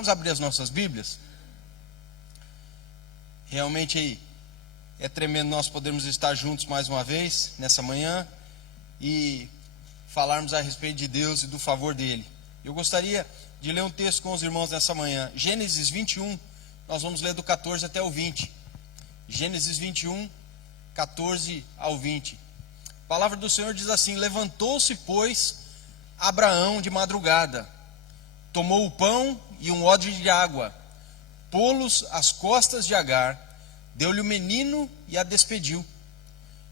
Vamos abrir as nossas Bíblias? Realmente é tremendo nós podermos estar juntos mais uma vez, nessa manhã, e falarmos a respeito de Deus e do favor dEle. Eu gostaria de ler um texto com os irmãos nessa manhã. Gênesis 21, nós vamos ler do 14 até o 20. Gênesis 21, 14 ao 20. A palavra do Senhor diz assim: levantou-se, pois, Abraão de madrugada, tomou o pão e um odre de água, pô-los às costas de Agar, deu-lhe o menino e a despediu.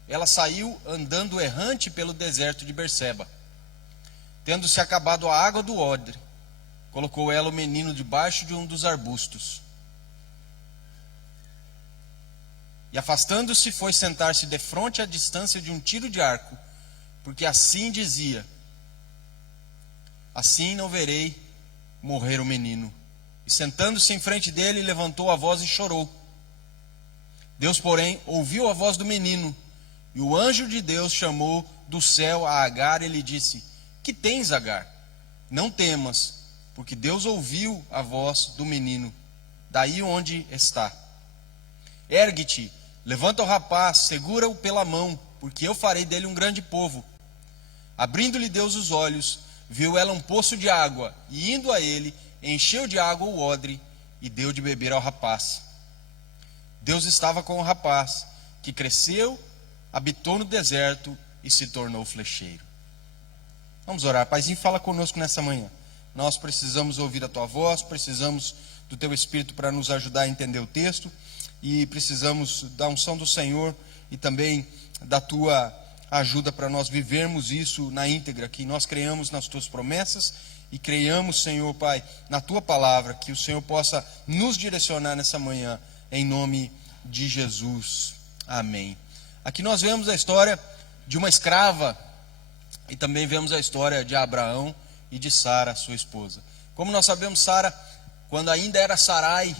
Ela saiu andando errante pelo deserto de Berseba. Tendo-se acabado a água do odre, colocou ela o menino debaixo de um dos arbustos. E afastando-se, foi sentar-se defronte à distância de um tiro de arco, porque assim dizia: assim não verei morrer o menino. E sentando-se em frente dele, levantou a voz e chorou. Deus, porém, ouviu a voz do menino, e o anjo de Deus chamou do céu a Agar e lhe disse: que tens, Agar? Não temas, porque Deus ouviu a voz do menino, daí onde está. Ergue-te, levanta o rapaz, segura-o pela mão, porque eu farei dele um grande povo. Abrindo-lhe Deus os olhos, viu ela um poço de água, e indo a ele, encheu de água o odre, e deu de beber ao rapaz. Deus estava com o rapaz, que cresceu, habitou no deserto e se tornou flecheiro. Vamos orar. Paizinho, fala conosco nessa manhã. Nós precisamos ouvir a tua voz, precisamos do teu Espírito para nos ajudar a entender o texto, e precisamos da unção do Senhor e também da tua ajuda para nós vivermos isso na íntegra, que nós creiamos nas tuas promessas e creiamos, Senhor Pai, na tua palavra, que o Senhor possa nos direcionar nessa manhã, em nome de Jesus. Amém. Aqui nós vemos a história de uma escrava e também vemos a história de Abraão e de Sara, sua esposa. Como nós sabemos, Sara, quando ainda era Sarai,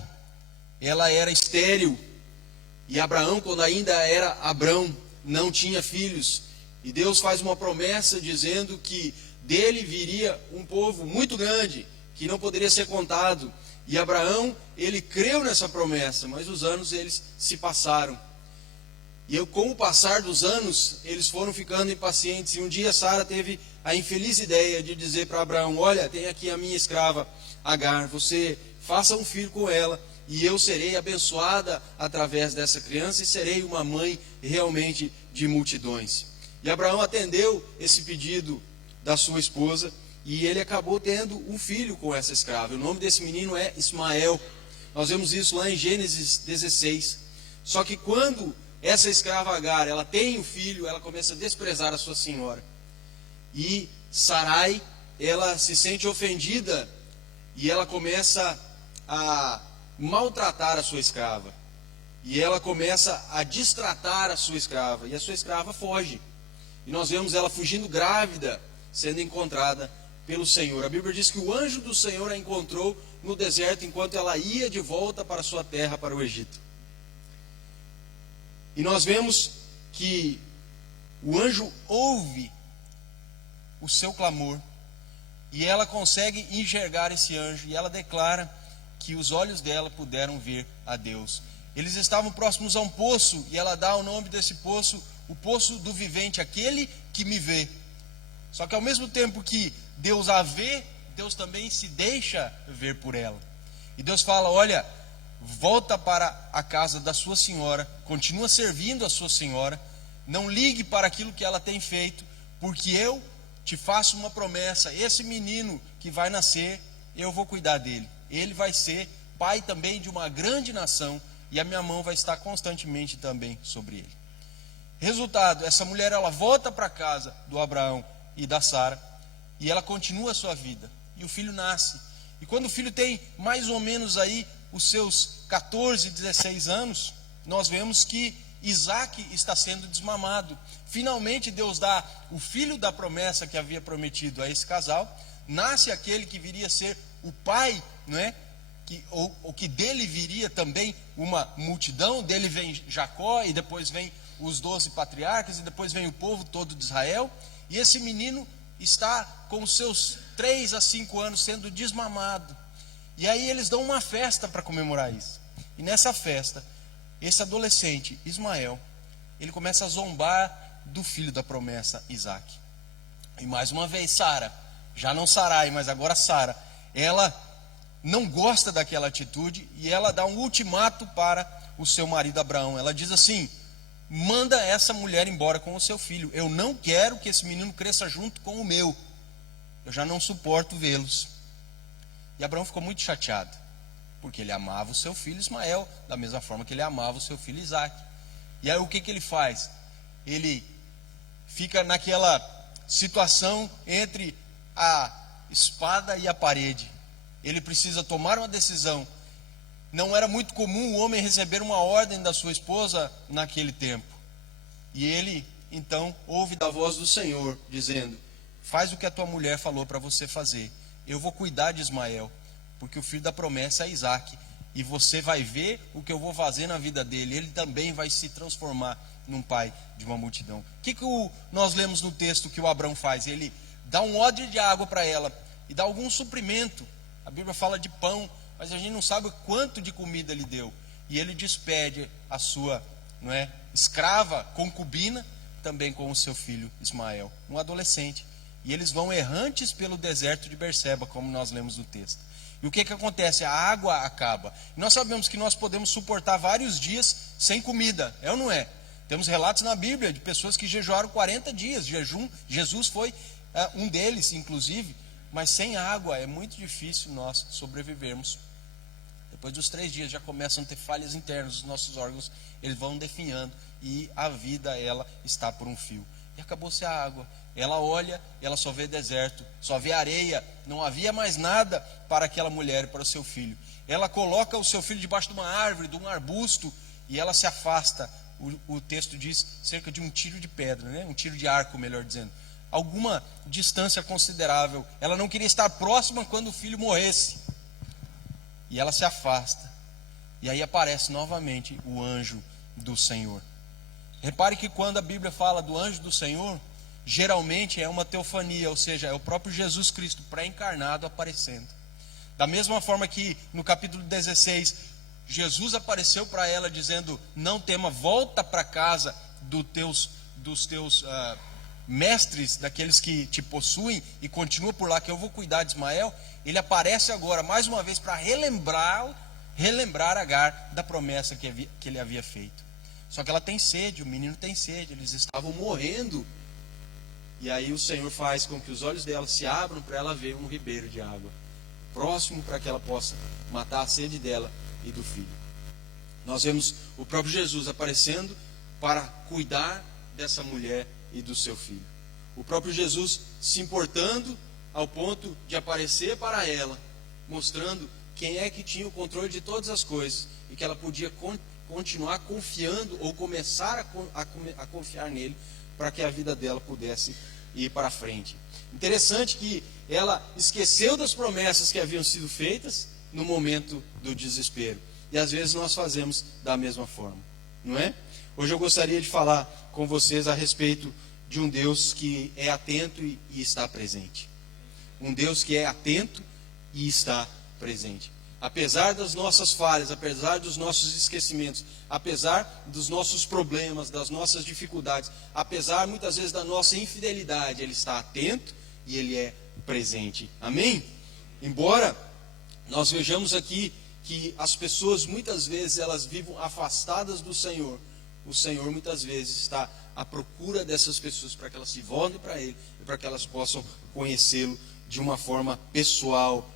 ela era estéril, e Abraão, quando ainda era Abrão, não tinha filhos, e Deus faz uma promessa dizendo que dele viria um povo muito grande, que não poderia ser contado, e Abraão, ele creu nessa promessa, mas os anos eles se passaram, e com o passar dos anos, eles foram ficando impacientes, e um dia Sara teve a infeliz ideia de dizer para Abraão: olha, tem aqui a minha escrava Agar, você faça um filho com ela, e eu serei abençoada através dessa criança, e serei uma mãe realmente de multidões. E Abraão atendeu esse pedido da sua esposa, e ele acabou tendo um filho com essa escrava. O nome desse menino é Ismael. Nós vemos isso lá em Gênesis 16. Só que quando essa escrava Agar, ela tem o filho, ela começa a desprezar a sua senhora. E Sarai, ela se sente ofendida, e ela começa a maltratar a sua escrava, e ela começa a destratar a sua escrava, e a sua escrava foge, e nós vemos ela fugindo grávida, sendo encontrada pelo Senhor. A Bíblia diz que o anjo do Senhor a encontrou no deserto, enquanto ela ia de volta para a sua terra, para o Egito. E nós vemos que o anjo ouve o seu clamor, e ela consegue enxergar esse anjo, e ela declara que os olhos dela puderam ver a Deus. Eles estavam próximos a um poço, e ela dá o nome desse poço, o poço do vivente, aquele que me vê. Só que ao mesmo tempo que Deus a vê, Deus também se deixa ver por ela. E Deus fala: olha, volta para a casa da sua senhora, continua servindo a sua senhora, não ligue para aquilo que ela tem feito, porque eu te faço uma promessa: esse menino que vai nascer, eu vou cuidar dele. Ele vai ser pai também de uma grande nação, e a minha mão vai estar constantemente também sobre ele. Resultado, essa mulher, ela volta para a casa do Abraão e da Sara, e ela continua a sua vida, e o filho nasce. E quando o filho tem mais ou menos aí os seus 14, 16 anos, nós vemos que Isaac está sendo desmamado. Finalmente Deus dá o filho da promessa que havia prometido a esse casal, nasce aquele que viria a ser o pai, não é? Ou que dele viria também uma multidão, dele vem Jacó, e depois vem os 12 patriarcas, e depois vem o povo todo de Israel, e esse menino está com os seus 3 a 5 anos sendo desmamado, E aí eles dão uma festa para comemorar isso. E nessa festa, esse adolescente, Ismael, ele começa a zombar do filho da promessa, Isaac. E mais uma vez, Sara, já não Sarai, mas agora Sara, ela não gosta daquela atitude e ela dá um ultimato para o seu marido Abraão. Ela diz assim: manda essa mulher embora com o seu filho. Eu não quero que esse menino cresça junto com o meu. Eu já não suporto vê-los. E Abraão ficou muito chateado, porque ele amava o seu filho Ismael, da mesma forma que ele amava o seu filho Isaac. E aí o que ele faz? Ele fica naquela situação entre a espada e a parede. Ele precisa tomar uma decisão. Não era muito comum o homem receber uma ordem da sua esposa naquele tempo. E ele, então, ouve da voz do Senhor, dizendo: faz o que a tua mulher falou para você fazer. Eu vou cuidar de Ismael, porque o filho da promessa é Isaac. E você vai ver o que eu vou fazer na vida dele. Ele também vai se transformar num pai de uma multidão. O que nós lemos no texto que o Abraão faz? Ele dá um odre de água para ela e dá algum suprimento. A Bíblia fala de pão, mas a gente não sabe quanto de comida ele deu. E ele despede a sua, escrava, concubina, também com o seu filho Ismael, um adolescente. E eles vão errantes pelo deserto de Berseba, como nós lemos no texto. E o que acontece? A água acaba. E nós sabemos que nós podemos suportar vários dias sem comida, é ou não é? Temos relatos na Bíblia de pessoas que jejuaram 40 dias. Jesus foi um deles, inclusive. Mas sem água é muito difícil nós sobrevivermos. Depois dos 3 dias já começam a ter falhas internas, os nossos órgãos eles vão definhando e a vida ela está por um fio. E acabou-se a água. Ela olha, ela só vê deserto, só vê areia, não havia mais nada para aquela mulher e para o seu filho. Ela coloca o seu filho debaixo de uma árvore, de um arbusto, e ela se afasta. O texto diz cerca de um tiro de pedra, um tiro de arco, melhor dizendo. Alguma distância considerável. Ela não queria estar próxima quando o filho morresse. E ela se afasta. E aí aparece novamente o anjo do Senhor. Repare que quando a Bíblia fala do anjo do Senhor, geralmente é uma teofania, ou seja, é o próprio Jesus Cristo pré-encarnado aparecendo. Da mesma forma que no capítulo 16, Jesus apareceu para ela dizendo: não tema, volta para casa dos teus mestres, daqueles que te possuem, e continua por lá que eu vou cuidar de Ismael. Ele aparece agora mais uma vez para relembrar Agar da promessa que ele havia feito. Só que ela tem sede, o menino tem sede, eles estavam morrendo. E aí o Senhor faz com que os olhos dela se abram para ela ver um ribeiro de água próximo, para que ela possa matar a sede dela e do filho. Nós vemos o próprio Jesus aparecendo para cuidar dessa mulher e do seu filho. O próprio Jesus se importando ao ponto de aparecer para ela, mostrando quem é que tinha o controle de todas as coisas e que ela podia continuar confiando ou começar a confiar nele, para que a vida dela pudesse ir para frente. Interessante que ela esqueceu das promessas que haviam sido feitas no momento do desespero. E às vezes nós fazemos da mesma forma, não é? Hoje eu gostaria de falar com vocês a respeito de um Deus que é atento e está presente. Um Deus que é atento e está presente. Apesar das nossas falhas, apesar dos nossos esquecimentos, apesar dos nossos problemas, das nossas dificuldades, apesar muitas vezes da nossa infidelidade, Ele está atento e Ele é presente. Amém? Embora nós vejamos aqui que as pessoas muitas vezes elas vivem afastadas do Senhor, o Senhor muitas vezes está à procura dessas pessoas para que elas se voltem para Ele e para que elas possam conhecê-lo de uma forma pessoal,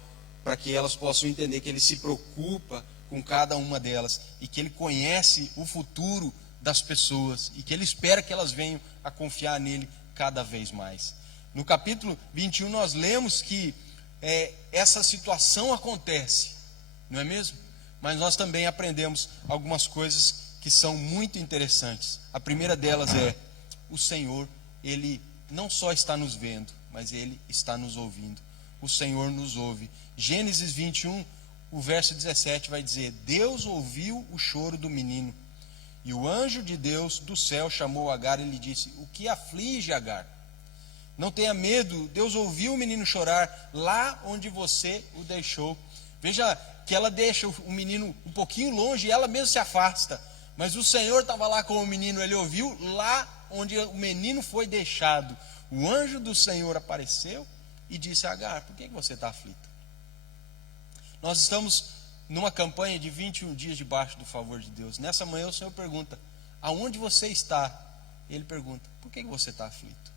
para que elas possam entender que Ele se preocupa com cada uma delas e que Ele conhece o futuro das pessoas e que Ele espera que elas venham a confiar nele cada vez mais. No capítulo 21 nós lemos que essa situação acontece, não é mesmo? Mas nós também aprendemos algumas coisas que são muito interessantes. A primeira delas é: o Senhor, Ele não só está nos vendo, mas Ele está nos ouvindo. O Senhor nos ouve. Gênesis 21, o verso 17 vai dizer: Deus ouviu o choro do menino, e o anjo de Deus do céu chamou Agar e lhe disse: o que aflige Agar? Não tenha medo, Deus ouviu o menino chorar lá onde você o deixou. Veja que ela deixa o menino um pouquinho longe e ela mesma se afasta. Mas o Senhor estava lá com o menino, ele ouviu lá onde o menino foi deixado. O anjo do Senhor apareceu e disse a Agar: por que você está aflita? Nós estamos numa campanha de 21 dias debaixo do favor de Deus. Nessa manhã o Senhor pergunta: aonde você está? Ele pergunta: por que você está aflito?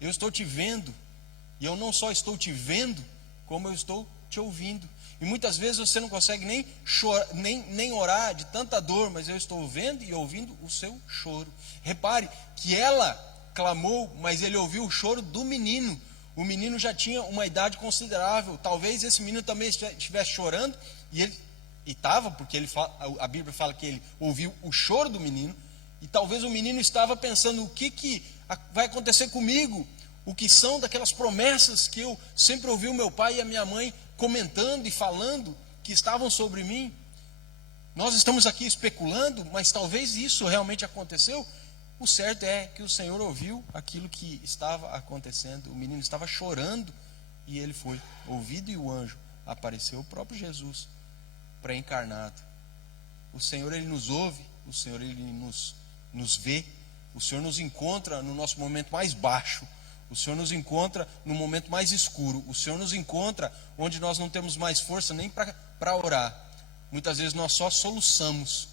Eu estou te vendo, e eu não só estou te vendo, como eu estou te ouvindo. E muitas vezes você não consegue nem chorar, nem orar de tanta dor, mas eu estou vendo e ouvindo o seu choro. Repare que ela clamou, mas ele ouviu o choro do menino. O menino já tinha uma idade considerável. Talvez esse menino também estivesse chorando, e ele estava, porque a Bíblia fala que ele ouviu o choro do menino. E talvez o menino estava pensando: o que vai acontecer comigo? O que são daquelas promessas que eu sempre ouvi o meu pai e a minha mãe comentando e falando, que estavam sobre mim? Nós estamos aqui especulando, mas talvez isso realmente aconteceu. O certo é que o Senhor ouviu aquilo que estava acontecendo. O menino estava chorando e ele foi ouvido, e o anjo apareceu, o próprio Jesus pré-encarnado. O Senhor, ele nos ouve, o Senhor, ele nos vê, o Senhor nos encontra no nosso momento mais baixo, o Senhor nos encontra no momento mais escuro, o Senhor nos encontra onde nós não temos mais força nem para orar. Muitas vezes nós só soluçamos,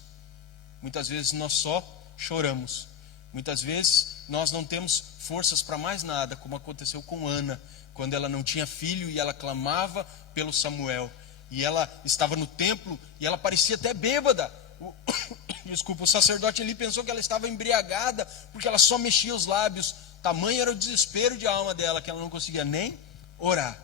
muitas vezes nós só choramos, muitas vezes nós não temos forças para mais nada, como aconteceu com Ana, quando ela não tinha filho e ela clamava pelo Samuel, e ela estava no templo e ela parecia até bêbada. O sacerdote ali pensou que ela estava embriagada, porque ela só mexia os lábios. Tamanho era o desespero de alma dela, que ela não conseguia nem orar.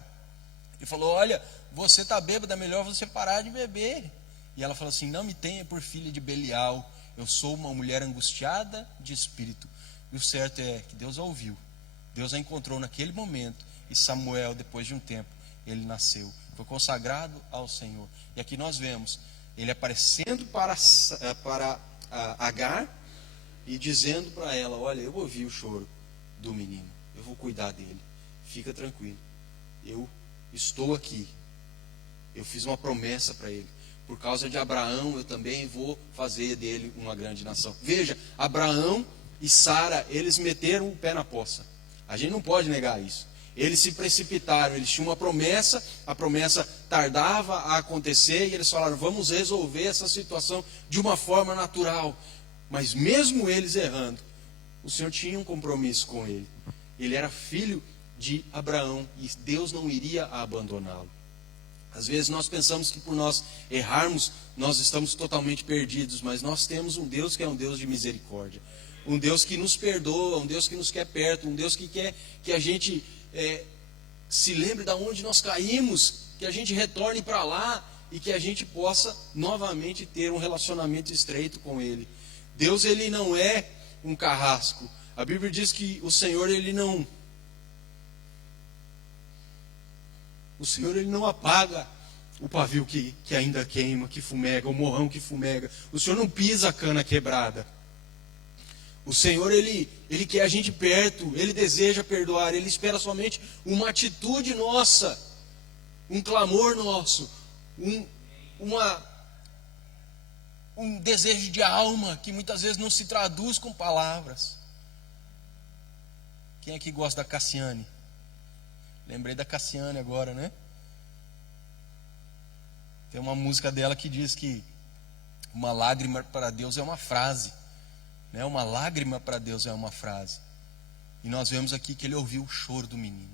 Ele falou: olha, você está bêbada, é melhor você parar de beber. E ela falou assim: não me tenha por filha de Belial, eu sou uma mulher angustiada de espírito. E o certo é que Deus a ouviu, Deus a encontrou naquele momento, e Samuel, depois de um tempo, ele nasceu, foi consagrado ao Senhor. E aqui nós vemos ele aparecendo para Agar e dizendo para ela: olha, eu ouvi o choro do menino, eu vou cuidar dele, fica tranquilo, eu estou aqui, eu fiz uma promessa para ele, por causa de Abraão eu também vou fazer dele uma grande nação. Veja, Abraão e Sara, eles meteram o pé na poça, a gente não pode negar isso. Eles se precipitaram, eles tinham uma promessa, a promessa tardava a acontecer, e eles falaram: vamos resolver essa situação de uma forma natural. Mas mesmo eles errando, o Senhor tinha um compromisso com ele. Ele era filho de Abraão e Deus não iria abandoná-lo. Às vezes nós pensamos que por nós errarmos, nós estamos totalmente perdidos, mas nós temos um Deus que é um Deus de misericórdia, um Deus que nos perdoa, um Deus que nos quer perto, um Deus que quer que a gente se lembre de onde nós caímos, que a gente retorne para lá e que a gente possa novamente ter um relacionamento estreito com Ele. Deus, ele não é um carrasco. A Bíblia diz que o Senhor, ele não apaga o pavio que ainda queima, que fumega, o morrão que fumega. O Senhor não pisa a cana quebrada. O Senhor, ele quer a gente perto, ele deseja perdoar, ele espera somente uma atitude nossa, um clamor nosso, um desejo de alma que muitas vezes não se traduz com palavras. Quem aqui gosta da Cassiane? Lembrei da Cassiane agora, né? Tem uma música dela que diz que uma lágrima para Deus é uma frase. Uma lágrima para Deus é uma frase. E nós vemos aqui que ele ouviu o choro do menino.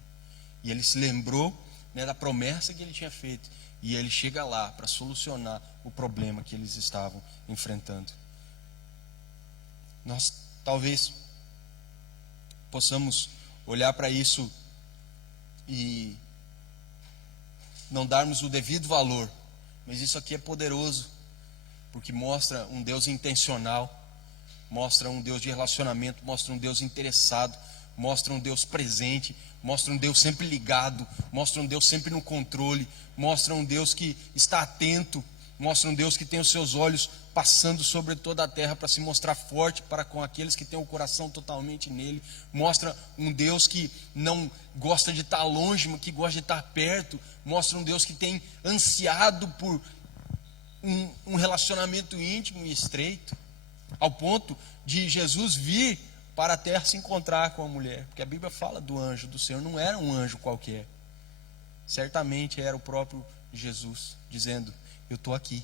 E ele se lembrou, da promessa que ele tinha feito. E ele chega lá para solucionar o problema que eles estavam enfrentando. Nós talvez possamos olhar para isso e não darmos o devido valor. Mas isso aqui é poderoso, porque mostra um Deus intencional, mostra um Deus de relacionamento, mostra um Deus interessado, mostra um Deus presente, mostra um Deus sempre ligado, mostra um Deus sempre no controle, mostra um Deus que está atento, mostra um Deus que tem os seus olhos passando sobre toda a terra para se mostrar forte para com aqueles que têm o coração totalmente nele. Mostra um Deus que não gosta de estar longe, mas que gosta de estar perto. Mostra um Deus que tem ansiado por um relacionamento íntimo e estreito, ao ponto de Jesus vir para a terra se encontrar com a mulher, porque a Bíblia fala do anjo do Senhor, não era um anjo qualquer, certamente era o próprio Jesus, dizendo, eu estou aqui.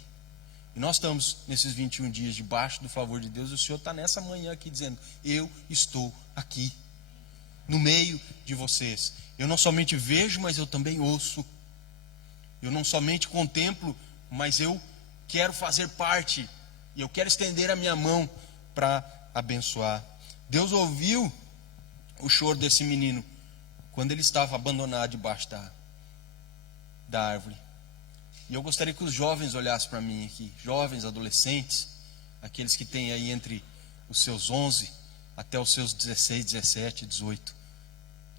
E nós estamos nesses 21 dias debaixo do favor de Deus, e o Senhor está nessa manhã aqui dizendo, eu estou aqui, no meio de vocês. Eu não somente vejo, mas eu também ouço. Eu não somente contemplo, mas eu quero fazer parte, e eu quero estender a minha mão para abençoar. Deus ouviu o choro desse menino quando ele estava abandonado debaixo da árvore. E eu gostaria que os jovens olhassem para mim aqui, jovens, adolescentes, aqueles que têm aí entre os seus 11 até os seus 16, 17, 18.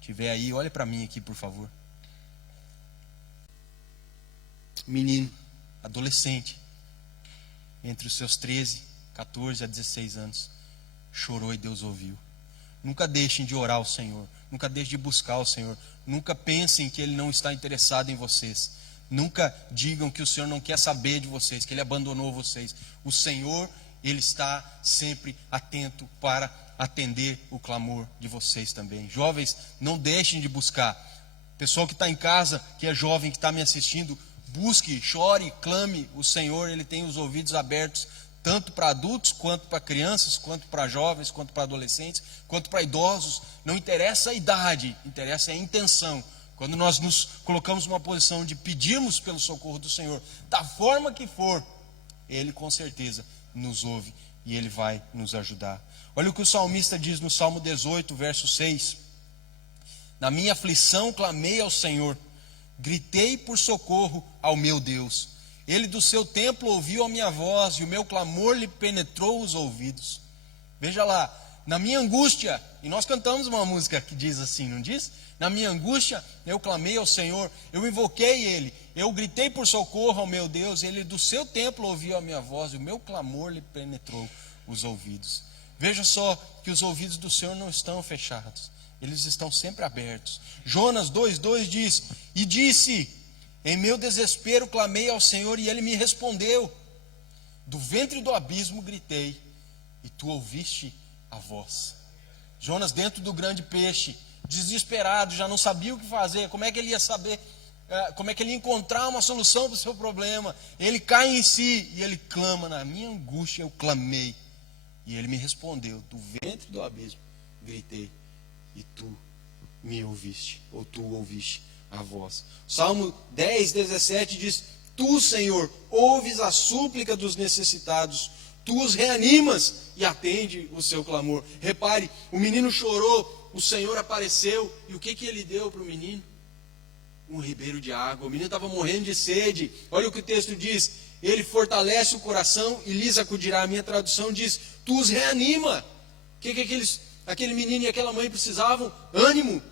Tiver aí, olha para mim aqui, por favor. Menino, adolescente, entre os seus 13, 14 a 16 anos, chorou e Deus ouviu. Nunca deixem de orar ao Senhor, nunca deixem de buscar o Senhor, nunca pensem que Ele não está interessado em vocês, nunca digam que o Senhor não quer saber de vocês, que Ele abandonou vocês. O Senhor, Ele está sempre atento para atender o clamor de vocês também. Jovens, não deixem de buscar. Pessoal que está em casa, que é jovem, que está me assistindo, busque, chore, clame. O Senhor, Ele tem os ouvidos abertos, tanto para adultos, quanto para crianças, quanto para jovens, quanto para adolescentes, quanto para idosos. Não interessa a idade, interessa a intenção. Quando nós nos colocamos numa posição de pedirmos pelo socorro do Senhor, da forma que for, Ele com certeza nos ouve e Ele vai nos ajudar. Olha o que o salmista diz no Salmo 18, verso 6. Na minha aflição clamei ao Senhor, gritei por socorro ao meu Deus. Ele do seu templo ouviu a minha voz e o meu clamor lhe penetrou os ouvidos. Veja lá, na minha angústia, e nós cantamos uma música que diz assim, não diz? Na minha angústia eu clamei ao Senhor, eu invoquei Ele, eu gritei por socorro ao meu Deus, Ele do seu templo ouviu a minha voz e o meu clamor lhe penetrou os ouvidos. Veja só que os ouvidos do Senhor não estão fechados, eles estão sempre abertos. Jonas 2,2 diz, e disse, em meu desespero clamei ao Senhor e Ele me respondeu. Do ventre do abismo gritei e tu ouviste a voz. Jonas dentro do grande peixe, desesperado, já não sabia o que fazer. Como é que ele ia saber, como é que ele ia encontrar uma solução para o seu problema? Ele cai em si e ele clama, na minha angústia eu clamei. E Ele me respondeu, do ventre do abismo gritei e tu me ouviste, ou tu ouviste a voz. Salmo 10, 17 diz, tu, Senhor, ouves a súplica dos necessitados, tu os reanimas e atende o seu clamor. Repare, o menino chorou, o Senhor apareceu, e o que Ele deu para o menino? Um ribeiro de água. O menino estava morrendo de sede. Olha o que o texto diz, Ele fortalece o coração e lhes acudirá. A minha tradução diz, tu os reanima. O que aquele menino e aquela mãe precisavam? Ânimo.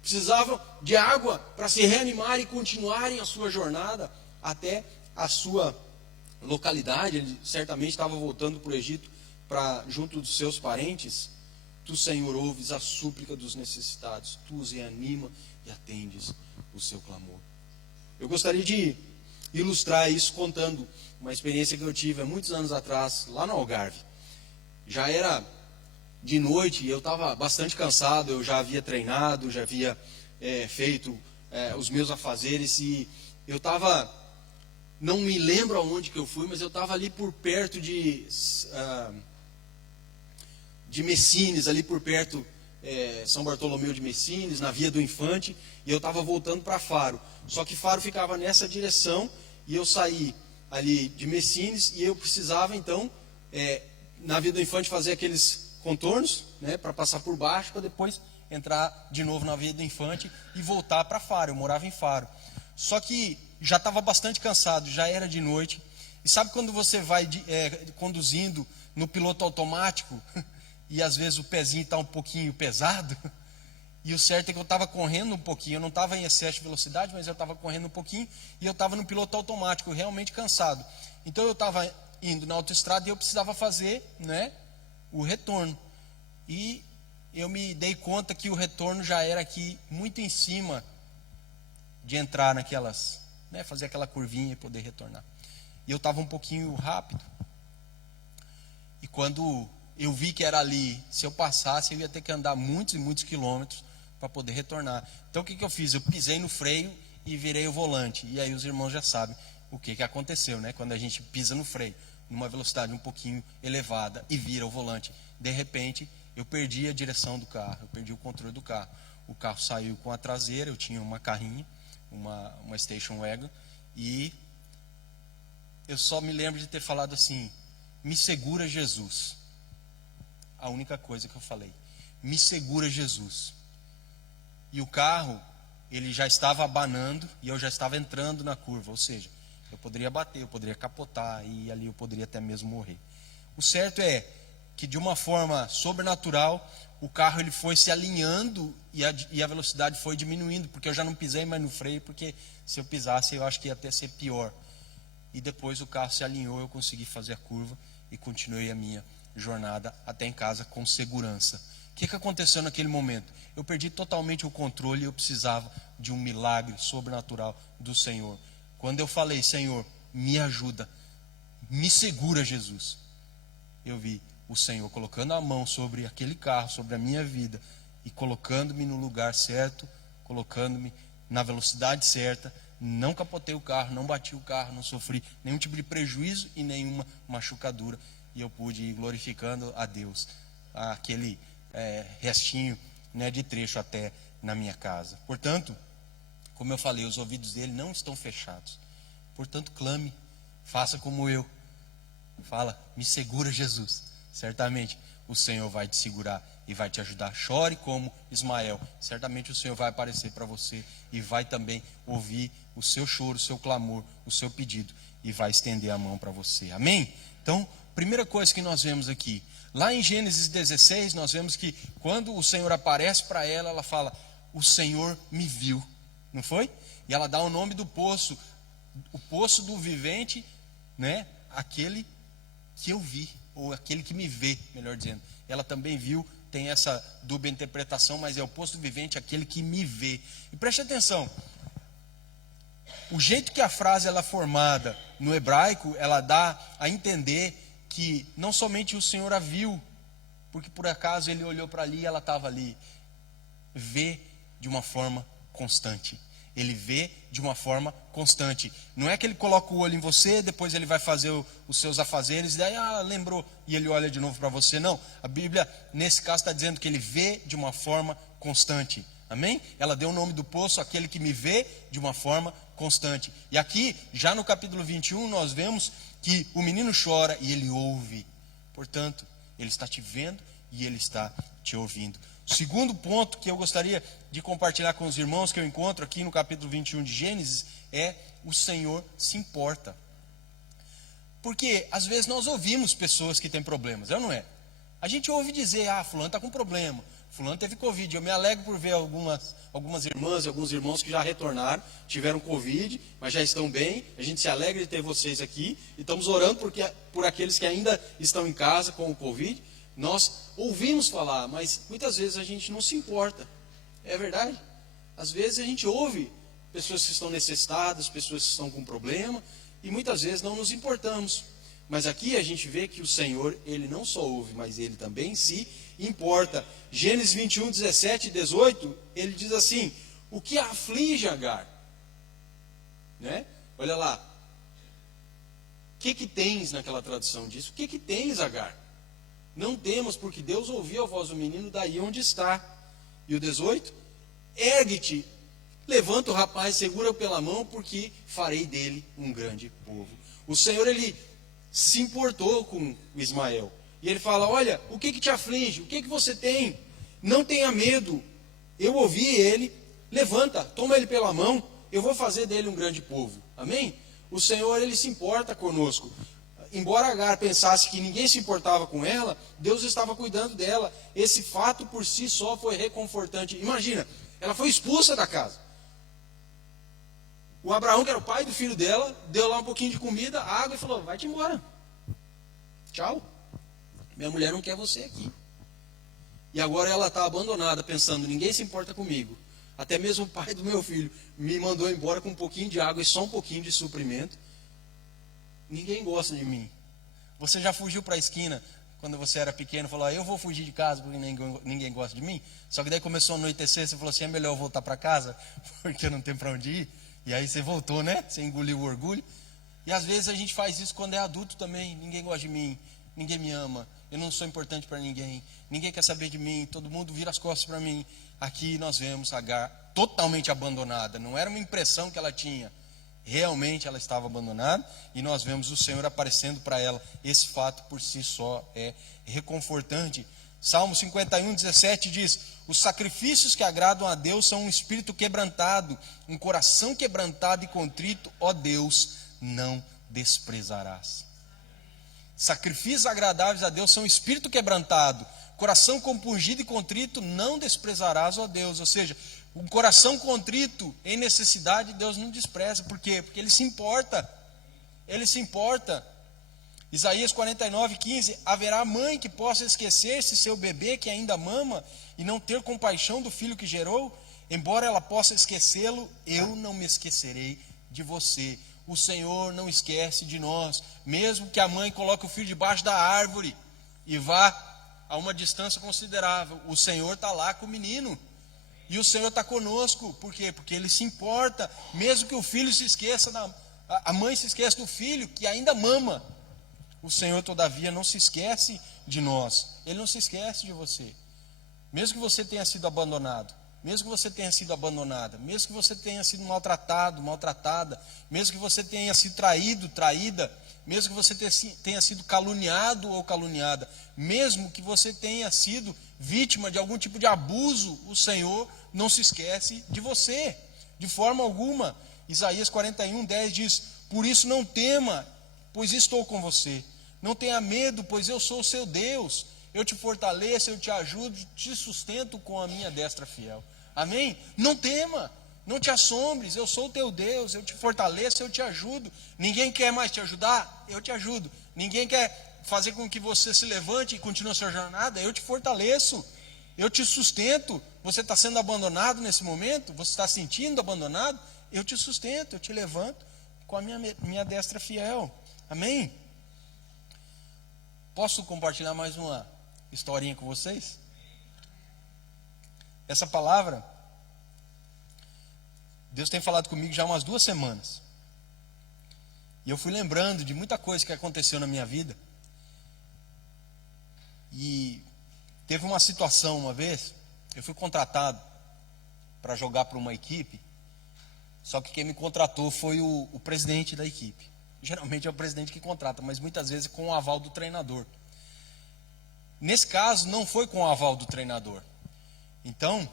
Precisavam de água para se reanimar e continuarem a sua jornada até a sua localidade. Ele certamente estava voltando para o Egito, junto dos seus parentes. Tu, Senhor, ouves a súplica dos necessitados, tu os reanima e atendes o seu clamor. Eu gostaria de ilustrar isso contando uma experiência que eu tive há muitos anos atrás, lá no Algarve. Já era de noite e eu estava bastante cansado, eu já havia treinado, já havia feito os meus afazeres e eu estava, não me lembro aonde que eu fui, mas eu estava ali por perto de Messines, ali por perto, São Bartolomeu de Messines, na Via do Infante, e eu estava voltando para Faro. Só que Faro ficava nessa direção e eu saí ali de Messines e eu precisava então, na Via do Infante, fazer aqueles contornos, né, para passar por baixo, para depois entrar de novo na Via do Infante e voltar para Faro. Eu morava em Faro. Só que já estava bastante cansado, já era de noite. E sabe quando você vai conduzindo no piloto automático e às vezes o pezinho está um pouquinho pesado? E o certo é que eu estava correndo um pouquinho, eu não estava em excesso de velocidade, mas eu estava correndo um pouquinho e eu estava no piloto automático, realmente cansado. Então eu estava indo na autoestrada e eu precisava fazer, né, o retorno. E eu me dei conta que o retorno já era aqui muito em cima de entrar naquelas, né, fazer aquela curvinha e poder retornar. E eu estava um pouquinho rápido. E quando eu vi que era ali, se eu passasse, eu ia ter que andar muitos e muitos quilômetros para poder retornar. Então o que eu fiz? Eu pisei no freio e virei o volante. E aí os irmãos já sabem o que aconteceu, né? Quando a gente pisa no freio, numa velocidade um pouquinho elevada e vira o volante. De repente, eu perdi a direção do carro, eu perdi o controle do carro. O carro saiu com a traseira, eu tinha uma carrinha, uma station wagon, e eu só me lembro de ter falado assim: me segura, Jesus. A única coisa que eu falei: me segura, Jesus. E o carro, ele já estava abanando e eu já estava entrando na curva, ou seja, eu poderia bater, eu poderia capotar e ali eu poderia até mesmo morrer. O certo é que de uma forma sobrenatural o carro ele foi se alinhando e a velocidade foi diminuindo, porque eu já não pisei mais no freio, porque se eu pisasse eu acho que ia até ser pior. E depois o carro se alinhou, eu consegui fazer a curva e continuei a minha jornada até em casa com segurança. O que aconteceu naquele momento? Eu perdi totalmente o controle e eu precisava de um milagre sobrenatural do Senhor. Quando eu falei: Senhor, me ajuda, me segura, Jesus, eu vi o Senhor colocando a mão sobre aquele carro, sobre a minha vida, e colocando-me no lugar certo, colocando-me na velocidade certa. Não capotei o carro, não bati o carro, não sofri nenhum tipo de prejuízo e nenhuma machucadura. E eu pude ir glorificando a Deus, aquele restinho, né, de trecho até na minha casa. Portanto, como eu falei, os ouvidos dele não estão fechados. Portanto, clame, faça como eu. Fala: me segura, Jesus. Certamente o Senhor vai te segurar e vai te ajudar. Chore como Ismael. Certamente o Senhor vai aparecer para você e vai também ouvir o seu choro, o seu clamor, o seu pedido, e vai estender a mão para você. Amém? Então, primeira coisa que nós vemos aqui, lá em Gênesis 16, nós vemos que quando o Senhor aparece para ela, ela fala: o Senhor me viu. Não foi? E ela dá o nome do poço, o poço do vivente, né? Aquele que eu vi, ou aquele que me vê, melhor dizendo. Ela também viu, tem essa dupla interpretação, mas é o poço do vivente, aquele que me vê. E preste atenção, o jeito que a frase ela é formada no hebraico, ela dá a entender que não somente o Senhor a viu, porque por acaso ele olhou para ali e ela estava ali. Vê de uma forma constante. Ele vê de uma forma constante. Não é que ele coloca o olho em você, depois ele vai fazer os seus afazeres, e daí, lembrou, e ele olha de novo para você. Não, a Bíblia, nesse caso, está dizendo que ele vê de uma forma constante. Amém? Ela deu o nome do poço, aquele que me vê de uma forma constante. E aqui, já no capítulo 21, nós vemos que o menino chora e ele ouve. Portanto, ele está te vendo e ele está te ouvindo. O segundo ponto que eu gostaria de compartilhar com os irmãos, que eu encontro aqui no capítulo 21 de Gênesis, é: o Senhor se importa. Porque às vezes nós ouvimos pessoas que têm problemas, não é? A gente ouve dizer: fulano está com problema, fulano teve Covid. Eu me alegro por ver algumas irmãs e alguns irmãos que já retornaram, tiveram Covid, mas já estão bem. A gente se alegra de ter vocês aqui, e estamos orando por aqueles que ainda estão em casa com o Covid. Nós ouvimos falar, mas muitas vezes a gente não se importa. É verdade? Às vezes a gente ouve pessoas que estão necessitadas, pessoas que estão com problema, e muitas vezes não nos importamos. Mas aqui a gente vê que o Senhor, ele não só ouve, mas ele também se importa. Gênesis 21, 17 e 18, ele diz assim: o que aflige Agar? Né? Olha lá. O que tens naquela tradução disso? O que tens, Agar? Não temos, porque Deus ouviu a voz do menino daí onde está. E o 18: ergue-te, levanta o rapaz, segura-o pela mão, porque farei dele um grande povo. O Senhor, ele se importou com Ismael. E ele fala: olha, o que te aflige? O que você tem? Não tenha medo. Eu ouvi ele, levanta, toma ele pela mão, eu vou fazer dele um grande povo. Amém? O Senhor, ele se importa conosco. Embora Agar pensasse que ninguém se importava com ela, Deus estava cuidando dela. Esse fato por si só foi reconfortante. Imagina, ela foi expulsa da casa. O Abraão, que era o pai do filho dela, deu lá um pouquinho de comida, água e falou: vai-te embora. Tchau. Minha mulher não quer você aqui. E agora ela está abandonada, pensando: ninguém se importa comigo. Até mesmo o pai do meu filho me mandou embora com um pouquinho de água e só um pouquinho de suprimento. Ninguém gosta de mim. Você já fugiu para a esquina quando você era pequeno, falou: eu vou fugir de casa porque ninguém gosta de mim? Só que daí começou a anoitecer, você falou assim: é melhor eu voltar para casa porque eu não tenho para onde ir. E aí você voltou, né? Você engoliu o orgulho. E às vezes a gente faz isso quando é adulto também. Ninguém gosta de mim, ninguém me ama, eu não sou importante para ninguém, ninguém quer saber de mim, todo mundo vira as costas para mim. Aqui nós vemos Agar totalmente abandonada. Não era uma impressão que ela tinha, realmente ela estava abandonada. E nós vemos o Senhor aparecendo para ela. Esse fato por si só é reconfortante. Salmo 51:17 diz: os sacrifícios que agradam a Deus são um espírito quebrantado, um coração quebrantado e contrito, ó Deus, não desprezarás. Sacrifícios agradáveis a Deus são espírito quebrantado, coração compungido e contrito, não desprezarás, ó Deus. Ou seja, um coração contrito em necessidade, Deus não despreza. Por quê? Porque Ele se importa. Ele se importa. Isaías 49:15: haverá mãe que possa esquecer-se seu bebê que ainda mama e não ter compaixão do filho que gerou? Embora ela possa esquecê-lo, eu não me esquecerei de você. O Senhor não esquece de nós. Mesmo que a mãe coloque o filho debaixo da árvore e vá a uma distância considerável, o Senhor está lá com o menino. E o Senhor está conosco. Por quê? Porque Ele se importa. Mesmo que o filho se esqueça, a mãe se esqueça do filho que ainda mama, o Senhor, todavia, não se esquece de nós. Ele não se esquece de você. Mesmo que você tenha sido abandonado, mesmo que você tenha sido abandonada, mesmo que você tenha sido maltratado, maltratada, mesmo que você tenha sido traído, traída, mesmo que você tenha sido caluniado ou caluniada, mesmo que você tenha sido vítima de algum tipo de abuso, o Senhor não se esquece de você, de forma alguma. Isaías 41:10 diz: por isso não tema, pois estou com você. Não tenha medo, pois eu sou o seu Deus. Eu te fortaleço, eu te ajudo, te sustento com a minha destra fiel. Amém? Não tema, não te assombres, eu sou o teu Deus, eu te fortaleço, eu te ajudo. Ninguém quer mais te ajudar? Eu te ajudo. Ninguém quer fazer com que você se levante e continue a sua jornada? Eu te fortaleço, eu te sustento. Você está sendo abandonado nesse momento? Você está sentindo abandonado? Eu te sustento, eu te levanto com a minha destra fiel. Amém? Posso compartilhar mais uma historinha com vocês? Essa palavra, Deus tem falado comigo já há umas 2 semanas. E eu fui lembrando de muita coisa que aconteceu na minha vida. E teve uma situação uma vez, eu fui contratado para jogar para uma equipe, só que quem me contratou foi o presidente da equipe. Geralmente é o presidente que contrata, mas muitas vezes com o aval do treinador. Nesse caso, não foi com o aval do treinador. Então,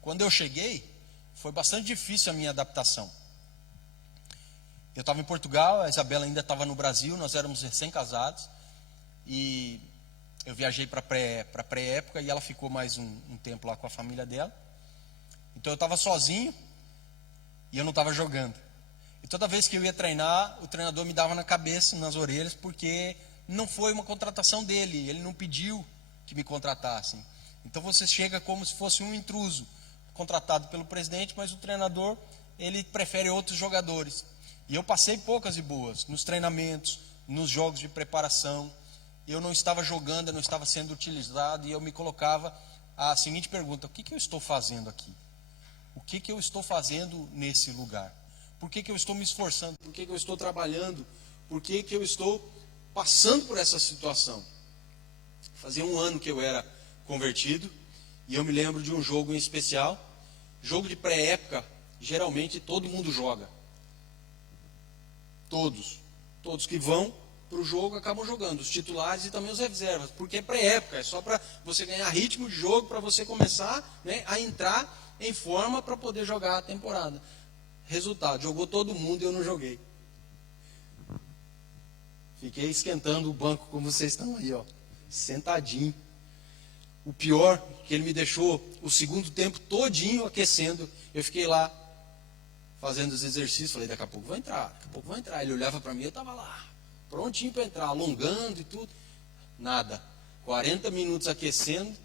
quando eu cheguei, foi bastante difícil a minha adaptação. Eu estava em Portugal, a Isabela ainda estava no Brasil, nós éramos recém-casados. E eu viajei para pré-época e ela ficou mais um tempo lá com a família dela. Então eu estava sozinho e eu não estava jogando. E toda vez que eu ia treinar, o treinador me dava na cabeça, nas orelhas, porque não foi uma contratação dele, ele não pediu que me contratassem. Então você chega como se fosse um intruso, contratado pelo presidente, mas o treinador, ele prefere outros jogadores. E eu passei poucas e boas, nos treinamentos, nos jogos de preparação. Eu não estava jogando, eu não estava sendo utilizado, e eu me colocava a seguinte pergunta: o que eu estou fazendo aqui? O que eu estou fazendo nesse lugar? Por que eu estou me esforçando? Por que eu estou trabalhando? Por que eu estou passando por essa situação? Fazia 1 ano que eu era convertido, e eu me lembro de um jogo em especial, jogo de pré-época. Geralmente todo mundo joga. Todos que vão para o jogo acabam jogando, os titulares e também os reservas, porque é pré-época, é só para você ganhar ritmo de jogo, para você começar, né, a entrar em forma para poder jogar a temporada. Resultado, jogou todo mundo e eu não joguei. Fiquei esquentando o banco como vocês estão aí, ó, sentadinho. O pior, que ele me deixou o segundo tempo todinho aquecendo. Eu fiquei lá fazendo os exercícios. Falei, daqui a pouco vai entrar, daqui a pouco vai entrar. Ele olhava para mim, eu estava lá, prontinho para entrar, alongando e tudo. Nada. 40 minutos aquecendo,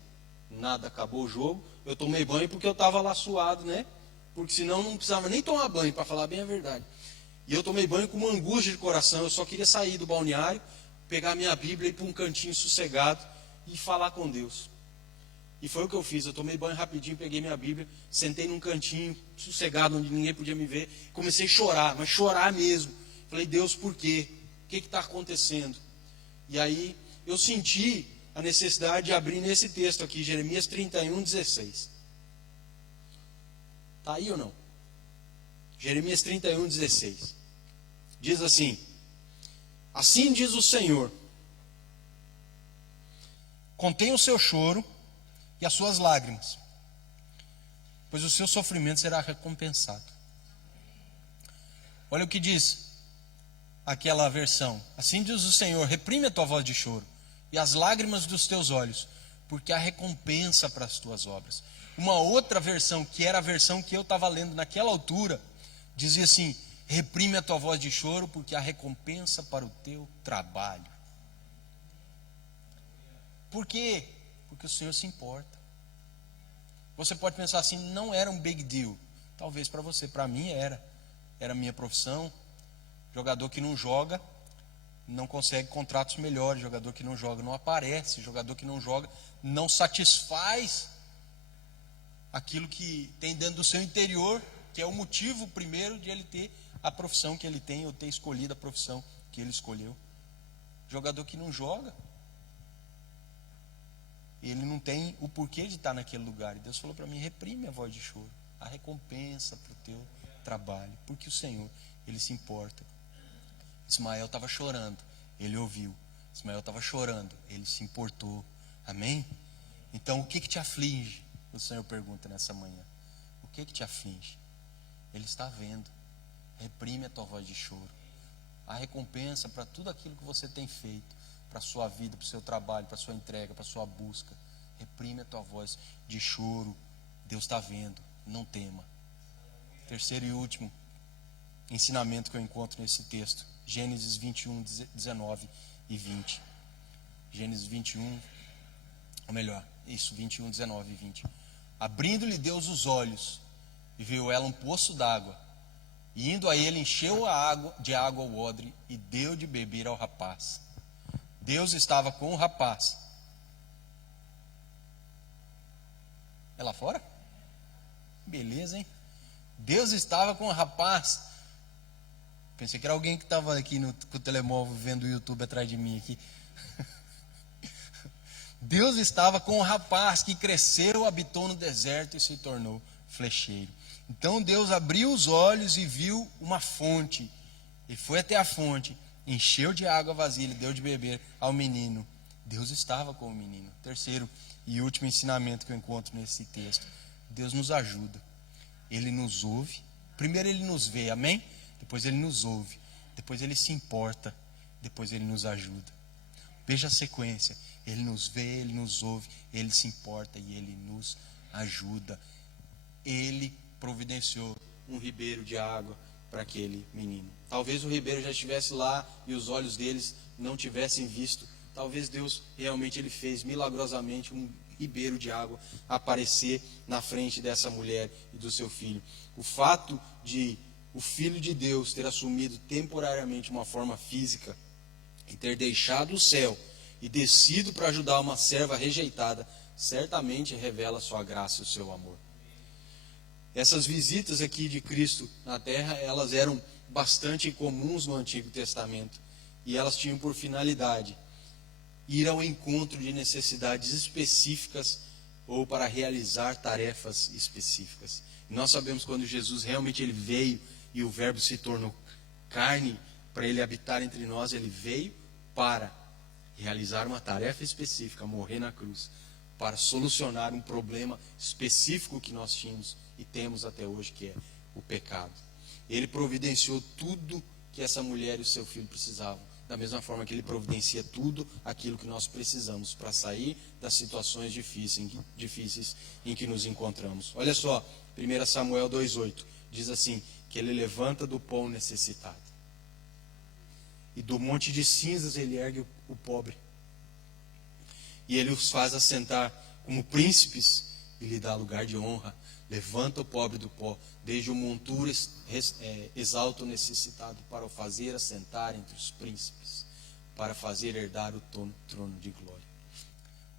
nada, acabou o jogo. Eu tomei banho porque eu estava lá suado, né? Porque senão não precisava nem tomar banho, para falar bem a verdade. E eu tomei banho com uma angústia de coração. Eu só queria sair do balneário, pegar minha Bíblia e ir para um cantinho sossegado e falar com Deus. E foi o que eu fiz. Eu tomei banho rapidinho, peguei minha Bíblia, sentei num cantinho sossegado onde ninguém podia me ver. Comecei a chorar, mas chorar mesmo. Falei, Deus, por quê? O que está acontecendo? E aí eu senti a necessidade de abrir nesse texto aqui, Jeremias 31, 16. Está aí ou não? Jeremias 31, 16. Diz assim: assim diz o Senhor: contém o seu choro e as suas lágrimas, pois o seu sofrimento será recompensado. Olha o que diz aquela versão: assim diz o Senhor, reprime a tua voz de choro e as lágrimas dos teus olhos, porque há recompensa para as tuas obras. Uma outra versão, que era a versão que eu estava lendo naquela altura, dizia assim: reprime a tua voz de choro, porque há recompensa para o teu trabalho. Por quê? Porque o Senhor se importa. Você pode pensar assim, não era um big deal. Talvez para você, para mim era. Era a minha profissão. Jogador que não joga não consegue contratos melhores. Jogador que não joga não aparece. Jogador que não joga não satisfaz aquilo que tem dentro do seu interior, que é o motivo primeiro de ele ter a profissão que ele tem, ou ter escolhido a profissão que ele escolheu. Jogador que não joga, ele não tem o porquê de estar naquele lugar. E Deus falou para mim: reprime a voz de choro, a recompensa para o teu trabalho, porque o Senhor, Ele se importa. Ismael estava chorando, ele ouviu. Ismael estava chorando, ele se importou. Amém? Então o que te aflige? O Senhor pergunta nessa manhã. O que te aflige? Ele está vendo. Reprime a tua voz de choro. A recompensa para tudo aquilo que você tem feito, para a sua vida, para o seu trabalho, para a sua entrega, para a sua busca. Reprime a tua voz de choro. Deus está vendo, não tema. Terceiro e último ensinamento que eu encontro nesse texto, Gênesis 21, 19 e 20. Gênesis 21, ou melhor, isso, 21, 19 e 20. Abrindo-lhe Deus os olhos, e viu ela um poço d'água, e indo a ele, encheu de água o odre, e deu de beber ao rapaz. Deus estava com o rapaz. É lá fora? Beleza, hein? Deus estava com o rapaz. Pensei que era alguém que estava aqui com o telemóvel vendo o YouTube atrás de mim aqui. Deus estava com o rapaz que cresceu, habitou no deserto e se tornou flecheiro. Então Deus abriu os olhos e viu uma fonte. E foi até a fonte, encheu de água vazia e deu de beber ao menino. Deus estava com o menino. Terceiro e último ensinamento que eu encontro nesse texto: Deus nos ajuda. Ele nos ouve. Primeiro Ele nos vê, amém? Depois Ele nos ouve. Depois Ele se importa. Depois Ele nos ajuda. Veja a sequência: Ele nos vê, Ele nos ouve, Ele se importa e Ele nos ajuda. Ele providenciou um ribeiro de água para aquele menino. Talvez o ribeiro já estivesse lá e os olhos deles não tivessem visto. Talvez Deus realmente Ele fez milagrosamente um ribeiro de água aparecer na frente dessa mulher e do seu filho. O fato de o Filho de Deus ter assumido temporariamente uma forma física e ter deixado o céu e descido para ajudar uma serva rejeitada, certamente revela a sua graça e o seu amor. Essas visitas aqui de Cristo na terra, elas eram bastante comuns no Antigo Testamento, e elas tinham por finalidade ir ao encontro de necessidades específicas ou para realizar tarefas específicas. E nós sabemos quando Jesus realmente Ele veio e o Verbo se tornou carne para Ele habitar entre nós, Ele veio para realizar uma tarefa específica, morrer na cruz, para solucionar um problema específico que nós tínhamos e temos até hoje, que é o pecado. Ele providenciou tudo que essa mulher e o seu filho precisavam, da mesma forma que Ele providencia tudo aquilo que nós precisamos para sair das situações difíceis em que nos encontramos. Olha só, 1 Samuel 2,8. diz assim, que ele levanta do pó o necessitado. E do monte de cinzas ele ergue o pobre. E ele os faz assentar como príncipes e lhe dá lugar de honra. Levanta o pobre do pó, desde o monturo exalta o necessitado, para o fazer assentar entre os príncipes, para fazer herdar o trono de glória.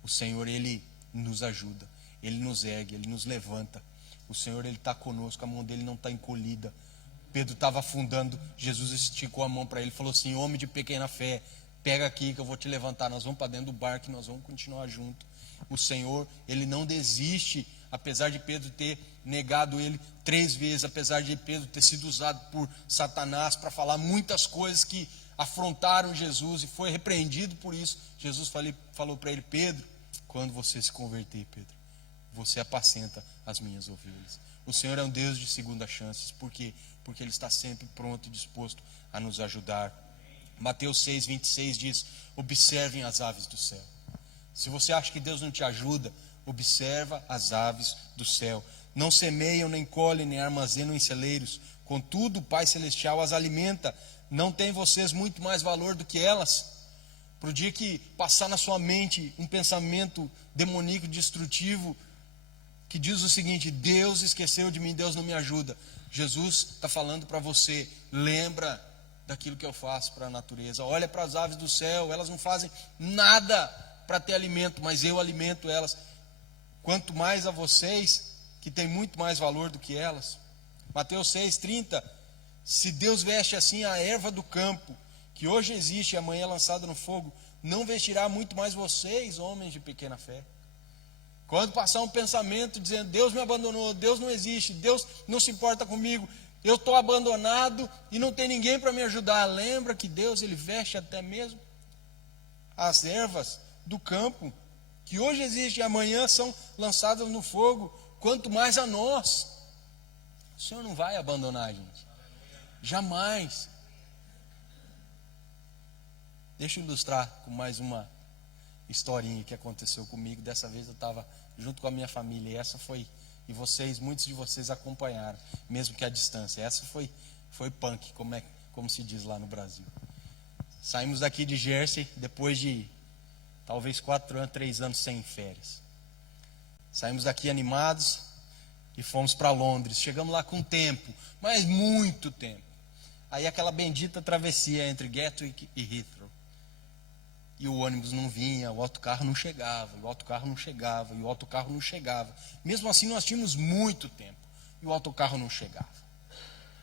O Senhor, Ele nos ajuda, Ele nos ergue, Ele nos levanta. O Senhor, Ele está conosco, a mão dele não está encolhida. Pedro estava afundando, Jesus esticou a mão para ele e falou assim: homem de pequena fé, pega aqui que eu vou te levantar, nós vamos para dentro do barco e nós vamos continuar junto. O Senhor, Ele não desiste, apesar de Pedro ter negado Ele 3 vezes, apesar de Pedro ter sido usado por Satanás para falar muitas coisas que afrontaram Jesus e foi repreendido por isso. Jesus falou para ele: Pedro, quando você se converter, Pedro, você apacenta as minhas ovelhas. O Senhor é um Deus de segunda chances. Por quê? Porque Ele está sempre pronto e disposto a nos ajudar. Mateus 6:26 diz: observem as aves do céu. Se você acha que Deus não te ajuda, observa as aves do céu. Não semeiam, nem colhem, nem armazenam em celeiros, contudo o Pai Celestial as alimenta. Não tem vocês muito mais valor do que elas? Para o dia que passar na sua mente um pensamento demoníaco, destrutivo, que diz o seguinte: Deus esqueceu de mim, Deus não me ajuda. Jesus está falando para você: lembra daquilo que eu faço para a natureza. Olha para as aves do céu, elas não fazem nada para ter alimento, mas eu alimento elas. Quanto mais a vocês, que tem muito mais valor do que elas. Mateus 6:30: se Deus veste assim a erva do campo, que hoje existe e amanhã é lançada no fogo, não vestirá muito mais vocês, homens de pequena fé. Quando passar um pensamento dizendo: Deus me abandonou, Deus não existe, Deus não se importa comigo, eu estou abandonado e não tem ninguém para me ajudar, lembra que Deus, Ele veste até mesmo as ervas do campo, que hoje existe e amanhã são lançadas no fogo. Quanto mais a nós. O Senhor não vai abandonar a gente, jamais. Deixa eu ilustrar com mais uma historinha que aconteceu comigo. Dessa vez eu estava junto com a minha família, e essa foi, e vocês, muitos de vocês acompanharam, mesmo que à distância. Essa foi punk, como se diz lá no Brasil. Saímos daqui de Jersey depois de talvez 3 anos sem férias. Saímos daqui animados e fomos para Londres. Chegamos lá com tempo, mas muito tempo. Aí aquela bendita travessia entre Gatwick e Heathrow. E o ônibus não vinha, o autocarro não chegava, e o autocarro não chegava, e o autocarro não chegava. Mesmo assim nós tínhamos muito tempo, e o autocarro não chegava.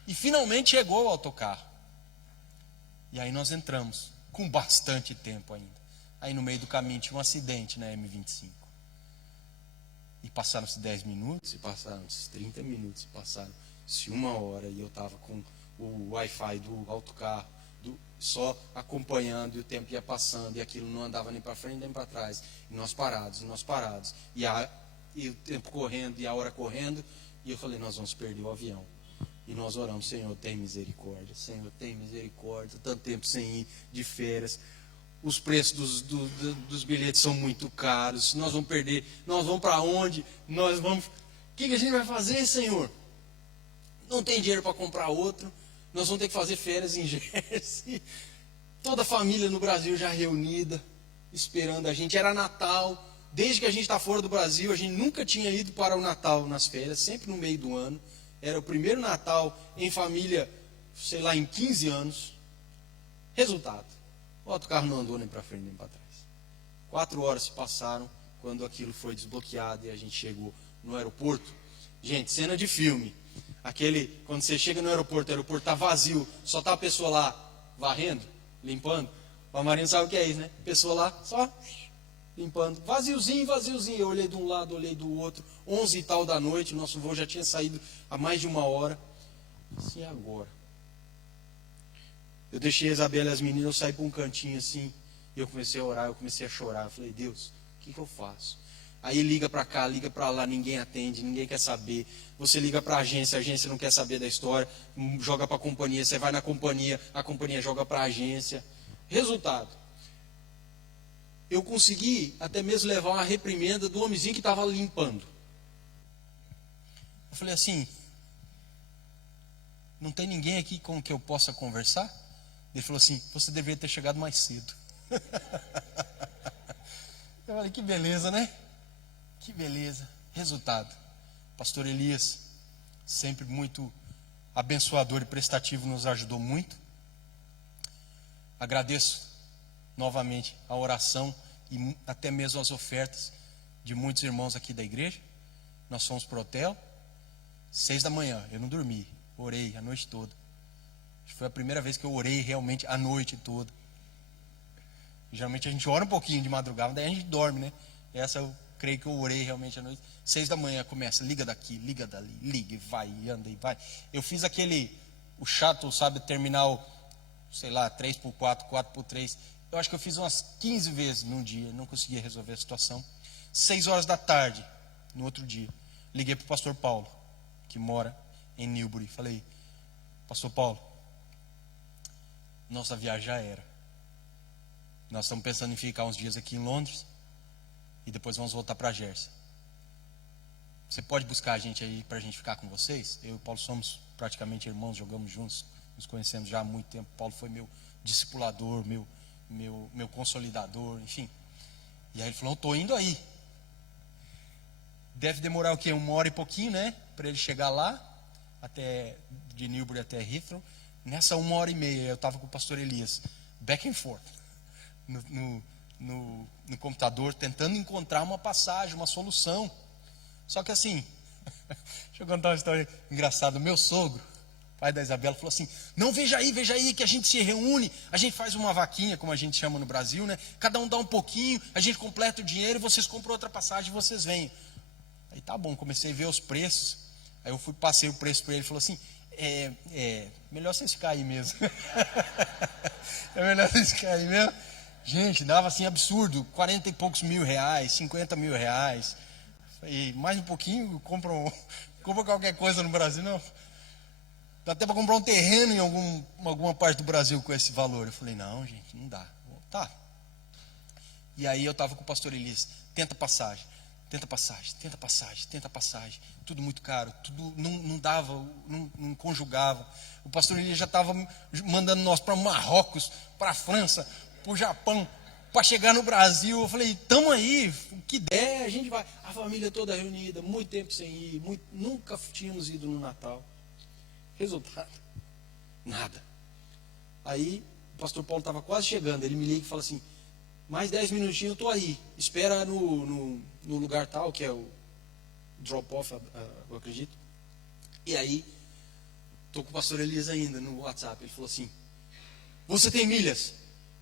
E finalmente chegou o autocarro. E aí nós entramos, com bastante tempo ainda. Aí no meio do caminho tinha um acidente na M25. E passaram-se 10 minutos, e passaram-se 30 minutos, e passaram-se 1 hora, e eu estava com o Wi-Fi do autocarro, só acompanhando, e o tempo ia passando, e aquilo não andava nem para frente nem para trás, e nós parados, e o tempo correndo, e a hora correndo, e eu falei: nós vamos perder o avião. E nós oramos: Senhor, tem misericórdia, Senhor, tem misericórdia, tanto tempo sem ir de férias, os preços dos bilhetes são muito caros, nós vamos perder, nós vamos para onde? O que a gente vai fazer, Senhor? Não tem dinheiro para comprar outro, nós vamos ter que fazer férias em Jersey. Toda a família no Brasil já reunida, esperando a gente. Era Natal, desde que a gente está fora do Brasil, a gente nunca tinha ido para o Natal nas férias, sempre no meio do ano. Era o primeiro Natal em família, sei lá, em 15 anos. Resultado: o autocarro não andou nem para frente nem para trás. 4 horas se passaram quando aquilo foi desbloqueado e a gente chegou no aeroporto. Gente, cena de filme. Quando você chega no aeroporto, o aeroporto está vazio, só está a pessoa lá varrendo, limpando. O Marino sabe o que é isso, né? Pessoa lá só limpando. Vaziozinho. Eu olhei de um lado, olhei do outro. 11 e tal da noite, nosso voo já tinha saído há mais de 1 hora. E agora? Eu deixei a Isabela e as meninas, eu saí para um cantinho assim, e eu comecei a orar, eu comecei a chorar. Eu falei: Deus, o que eu faço? Aí liga para cá, liga para lá, ninguém atende, ninguém quer saber. Você liga para a agência não quer saber da história, joga para a companhia, você vai na companhia, a companhia joga para a agência. Resultado: eu consegui até mesmo levar uma reprimenda do homenzinho que estava limpando. Eu falei assim: não tem ninguém aqui com que eu possa conversar? Ele falou assim, você deveria ter chegado mais cedo. Eu falei, que beleza, né? Que beleza. Resultado, pastor Elias, sempre muito abençoador e prestativo, nos ajudou muito. Agradeço novamente a oração e até mesmo as ofertas de muitos irmãos aqui da igreja. Nós fomos para o hotel, 6 da manhã, eu não dormi, orei a noite toda. Foi a primeira vez que eu orei realmente a noite toda. Geralmente a gente ora um pouquinho de madrugada, daí a gente dorme, né? Essa eu creio que eu orei realmente à noite. 6 da manhã começa, liga daqui, liga dali, liga e vai, e anda e vai. Eu fiz o shuttle, sabe, terminal, sei lá, 3x4, 4x3. Eu acho que eu fiz umas 15 vezes num dia, não conseguia resolver a situação. 6 horas da tarde, no outro dia, liguei para o pastor Paulo, que mora em Newbury. Falei, pastor Paulo, nossa viagem já era. Nós estamos pensando em ficar uns dias aqui em Londres e depois vamos voltar para Jersey. Você pode buscar a gente aí para a gente ficar com vocês? Eu e o Paulo somos praticamente irmãos, jogamos juntos, nos conhecemos já há muito tempo. Paulo foi meu discipulador, meu consolidador, enfim. E aí ele falou, estou indo aí. Deve demorar o quê? 1 hora e pouquinho, né? Para ele chegar lá, de Newbury até Heathrow. Nessa 1 hora e meia eu estava com o pastor Elias, back and forth, no computador, tentando encontrar uma passagem, uma solução. Só que assim, deixa eu contar uma história engraçada. Meu sogro, pai da Isabela, falou assim, não, veja aí que a gente se reúne, a gente faz uma vaquinha, como a gente chama no Brasil, né? Cada um dá um pouquinho, a gente completa o dinheiro e vocês compram outra passagem e vocês vêm. Aí tá bom, comecei a ver os preços. Aí eu passei o preço para ele, falou assim, melhor vocês ficarem aí mesmo. É melhor vocês ficarem aí mesmo. Gente, dava assim absurdo, 40 e poucos mil reais, 50 mil reais. E mais um pouquinho, compra qualquer coisa no Brasil, não. Dá até para comprar um terreno em alguma parte do Brasil com esse valor. Eu falei, não, gente, não dá. Tá. E aí eu estava com o pastor Elias, tenta passagem. Tudo muito caro, tudo não dava, não conjugava. O pastor Elias já estava mandando nós para Marrocos, para a França, para o Japão, para chegar no Brasil. Eu falei, tamo aí, o que der, a gente vai. A família toda reunida, muito tempo sem ir, nunca tínhamos ido no Natal. Resultado, nada. Aí o pastor Paulo estava quase chegando, ele me liga e fala assim, mais 10 minutinhos eu estou aí, espera no lugar tal, que é o drop-off, eu acredito. E aí, estou com o pastor Elias ainda no WhatsApp, ele falou assim, você tem milhas?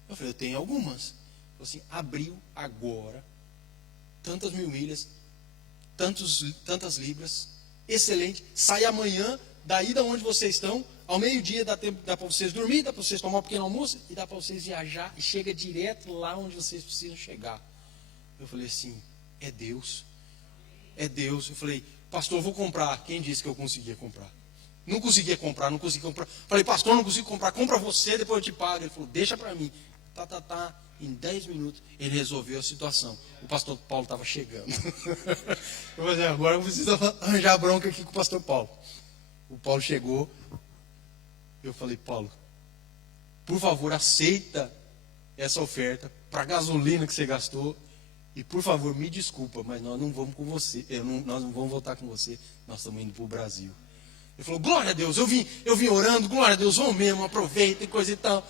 Eu falei, eu tenho algumas. Ele falou assim, abriu agora, tantas mil milhas, tantas libras, excelente, sai amanhã, daí da onde vocês estão, ao meio-dia dá para vocês dormir, dá para vocês tomar um pequeno almoço e dá para vocês viajar e chega direto lá onde vocês precisam chegar. Eu falei assim, é Deus. É Deus. Eu falei, pastor, eu vou comprar. Quem disse que eu conseguia comprar? Não conseguia comprar. Falei, pastor, não consigo comprar. Compra você, depois eu te pago. Ele falou, deixa para mim. Em 10 minutos ele resolveu a situação. O pastor Paulo estava chegando. Eu falei, agora eu preciso arranjar bronca aqui com o pastor Paulo. O Paulo chegou. Eu falei, Paulo, por favor, aceita essa oferta para a gasolina que você gastou. E por favor, me desculpa, mas nós não vamos com você. Nós não vamos voltar com você. Nós estamos indo para o Brasil. Ele falou, glória a Deus, eu vim orando, glória a Deus, vamos mesmo, aproveita e coisa e tal.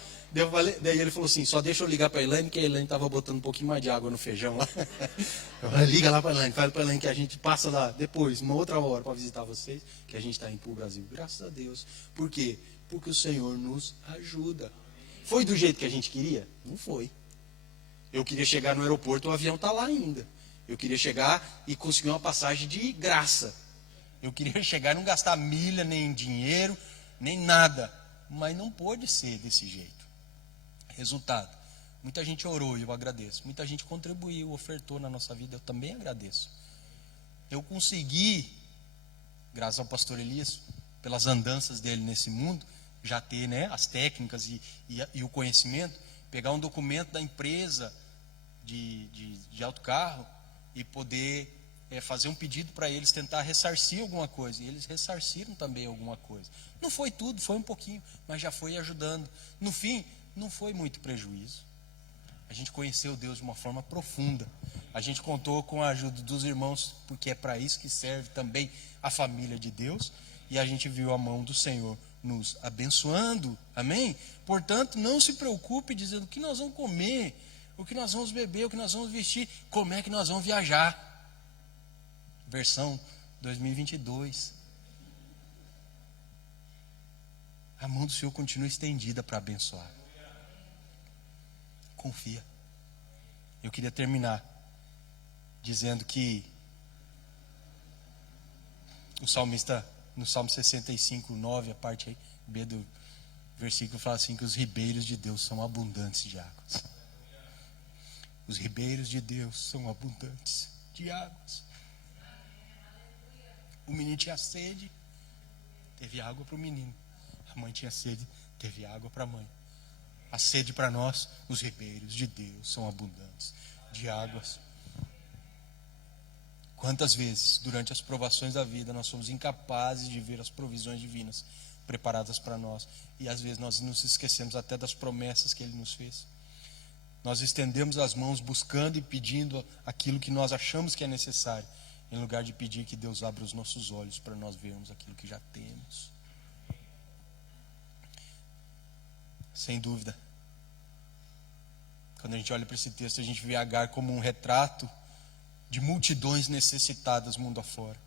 Daí ele falou assim, só deixa eu ligar para a Elaine, que a Elaine estava botando um pouquinho mais de água no feijão lá. Eu falei, liga lá para a Elaine, fala para a Elaine que a gente passa lá depois, uma outra hora, para visitar vocês, que a gente está indo para o Brasil. Graças a Deus. Por quê? Porque o Senhor nos ajuda. Foi do jeito que a gente queria? Não foi. Eu queria chegar no aeroporto, o avião está lá ainda. Eu queria chegar e conseguir uma passagem de graça. Eu queria chegar e não gastar milha, nem dinheiro, nem nada. Mas não pôde ser desse jeito. Resultado, muita gente orou e eu agradeço. Muita gente contribuiu, ofertou na nossa vida, eu também agradeço. Eu consegui, graças ao pastor Elias, pelas andanças dele nesse mundo, já ter, né, as técnicas e o conhecimento, pegar um documento da empresa de autocarro e poder fazer um pedido para eles tentar ressarcir alguma coisa. E eles ressarciram também alguma coisa. Não foi tudo, foi um pouquinho, mas já foi ajudando. No fim, não foi muito prejuízo. A gente conheceu Deus de uma forma profunda. A gente contou com a ajuda dos irmãos, porque é para isso que serve também a família de Deus. E a gente viu a mão do Senhor nos abençoando. Amém? Portanto, não se preocupe dizendo o que nós vamos comer, o que nós vamos beber, o que nós vamos vestir, como é que nós vamos viajar. Versão 2022. A mão do Senhor continua estendida para abençoar. Confia. Eu queria terminar dizendo que o salmista, no Salmo 65, 9, a parte aí, B do versículo, fala assim, que os ribeiros de Deus são abundantes de águas. Os ribeiros de Deus são abundantes de águas. O menino tinha sede, teve água para o menino. A mãe tinha sede, teve água para a mãe. A sede para nós, os ribeiros de Deus são abundantes de águas. Quantas vezes, durante as provações da vida, nós somos incapazes de ver as provisões divinas preparadas para nós. E às vezes nós nos esquecemos até das promessas que Ele nos fez. Nós estendemos as mãos buscando e pedindo aquilo que nós achamos que é necessário, em lugar de pedir que Deus abra os nossos olhos para nós vermos aquilo que já temos. Sem dúvida, quando a gente olha para esse texto, a gente vê Agar como um retrato de multidões necessitadas mundo afora.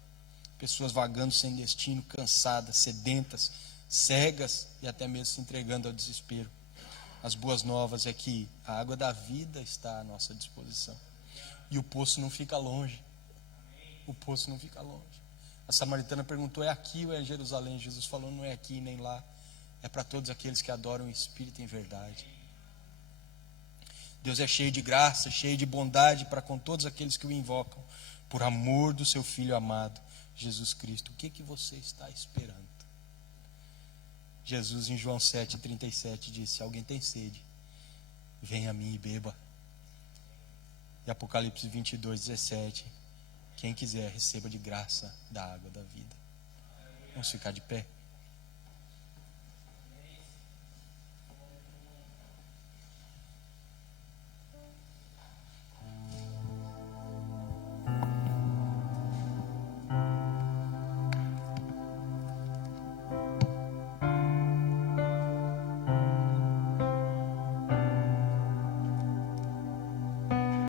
Pessoas vagando sem destino, cansadas, sedentas, cegas e até mesmo se entregando ao desespero. As boas novas é que a água da vida está à nossa disposição. E o poço não fica longe. O poço não fica longe. A samaritana perguntou, é aqui ou é em Jerusalém? Jesus falou, não é aqui nem lá. É para todos aqueles que adoram o Espírito em verdade. Deus é cheio de graça, cheio de bondade para com todos aqueles que o invocam, por amor do seu Filho amado, Jesus Cristo. O que você está esperando? Jesus em João 7,37 disse, se alguém tem sede, venha a mim e beba. E Apocalipse 22,17, quem quiser receba de graça da água da vida. Vamos ficar de pé?